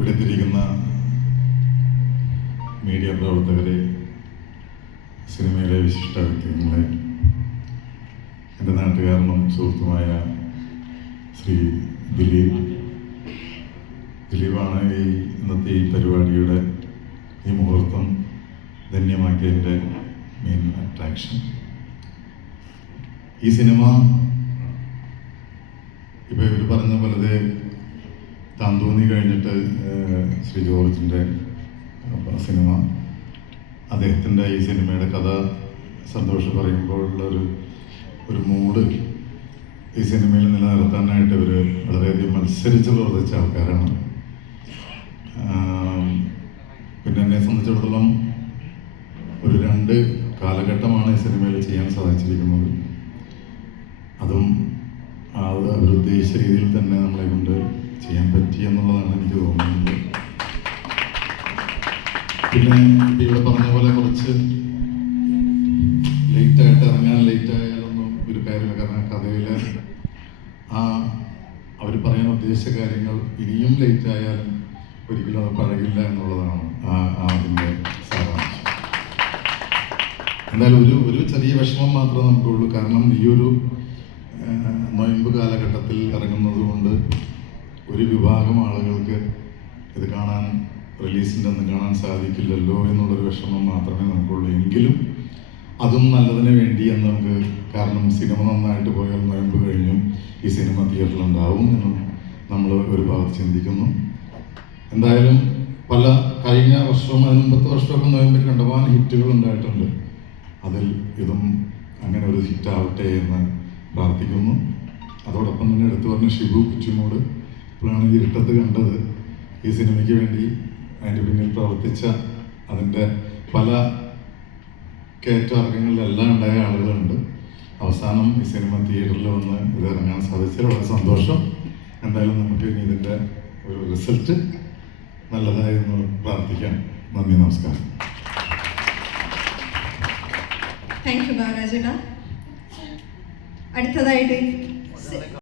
ഇവിടെ എത്തിയിരിക്കുന്ന മീഡിയ പ്രവർത്തകരെ, സിനിമയിലെ വിശിഷ്ട വ്യക്തിത്വങ്ങളെ, എൻ്റെ നാട്ടുകാരനും സുഹൃത്തുമായ ശ്രീ ദിലീപാണ് ഇന്നത്തെ ഈ പരിപാടിയുടെ ഈ മുഹൂർത്തം ധന്യമാക്കിയതിൻ്റെ മെയിൻ അട്രാക്ഷൻ. ഈ സിനിമ ഇപ്പോൾ ഇവർ പറഞ്ഞ പോലെ താന്തോന്നി കഴിഞ്ഞിട്ട് ശ്രീ ജോർജിൻ്റെ സിനിമ, അദ്ദേഹത്തിൻ്റെ ഈ സിനിമയുടെ കഥ സന്തോഷം പറയുമ്പോഴുള്ളൊരു മൂഡ് ഈ സിനിമയിൽ നിലനിർത്താനായിട്ട് ഇവർ വളരെയധികം മത്സരിച്ച് പ്രവർത്തിച്ച ആൾക്കാരാണ്. പിന്നെ എന്നെ സംബന്ധിച്ചിടത്തോളം ഒരു 2 കാലഘട്ടമാണ് ഈ സിനിമയിൽ ചെയ്യാൻ സാധിച്ചിരിക്കുന്നത്. അതും അവരുദ്ദേശിച്ച രീതിയിൽ തന്നെ നമ്മളെ കൊണ്ട് ചെയ്യാൻ പറ്റി എന്നുള്ളതാണ് എനിക്ക് തോന്നുന്നത്. പിന്നെ ഇവിടെ പറഞ്ഞ പോലെ കുറച്ച് ലേറ്റായിട്ട് ഇറങ്ങാൻ ലേറ്റായാലൊന്നും ഒരു കാര്യമില്ല. കാരണം കഥയിൽ അവർ പറയാൻ ഉദ്ദേശിച്ച കാര്യങ്ങൾ ഇനിയും ലേറ്റായാലും ഒരിക്കലും അത് പഴകില്ല എന്നുള്ളതാണ് അതിൻ്റെ സാരാംശം. എന്തായാലും ഒരു ചെറിയ വിഷമം മാത്രമേ നമുക്കുള്ളൂ. കാരണം ഈ ഒരു നൊയമ്പ് കാലഘട്ടത്തിൽ ഇറങ്ങുന്നത് കൊണ്ട് ഒരു വിഭാഗം ആളുകൾക്ക് ഇത് കാണാൻ, റിലീസിൻ്റെ അന്ന് കാണാൻ സാധിക്കില്ലല്ലോ എന്നുള്ളൊരു വിഷമം മാത്രമേ നമുക്കുള്ളൂ. എങ്കിലും അതും നല്ലതിന് വേണ്ടി എന്ന് നമുക്ക്, കാരണം സിനിമ നന്നായിട്ട് പോയാൽ നൊയമ്പ് കഴിഞ്ഞും ഈ സിനിമ തിയേറ്ററിലുണ്ടാവും എന്നും നമ്മൾ ഒരു ഭാഗത്ത് ചിന്തിക്കുന്നു. എന്തായാലും കഴിഞ്ഞ വർഷവും 50 വർഷമൊക്കെ നൊയമ്പിൽ കണ്ടമാനം ഹിറ്റുകൾ ഉണ്ടായിട്ടുണ്ട്. അതിൽ ഇതും അങ്ങനെ ഒരു ഹിറ്റാവട്ടെ എന്ന് പ്രാർത്ഥിക്കുന്നു. അതോടൊപ്പം തന്നെ എടുത്തു പറഞ്ഞ ഷിബു കുച്ചുമോട് ഇപ്പോഴാണ് ഇരുട്ടത്ത് കണ്ടത്. ഈ സിനിമയ്ക്ക് വേണ്ടി അതിൻ്റെ പിന്നിൽ പ്രവർത്തിച്ച, അതിൻ്റെ പല കയറ്റവർഗങ്ങളിലെല്ലാം ഉണ്ടായ ആളുകളുണ്ട്. അവസാനം ഈ സിനിമ തിയേറ്ററിൽ വന്ന് ഇത് ഇറങ്ങാൻ സാധിച്ചതിൽ വളരെ സന്തോഷം. എന്തായാലും നമുക്ക് ഇനി ഇതിൻ്റെ ഒരു റിസൾട്ട് നല്ലതായി എന്ന് പ്രാർത്ഥിക്കാം. നന്ദി, നമസ്കാരം. താങ്ക് യു ബാബുരാജേട്ടാ. അടുത്തതായിട്ട്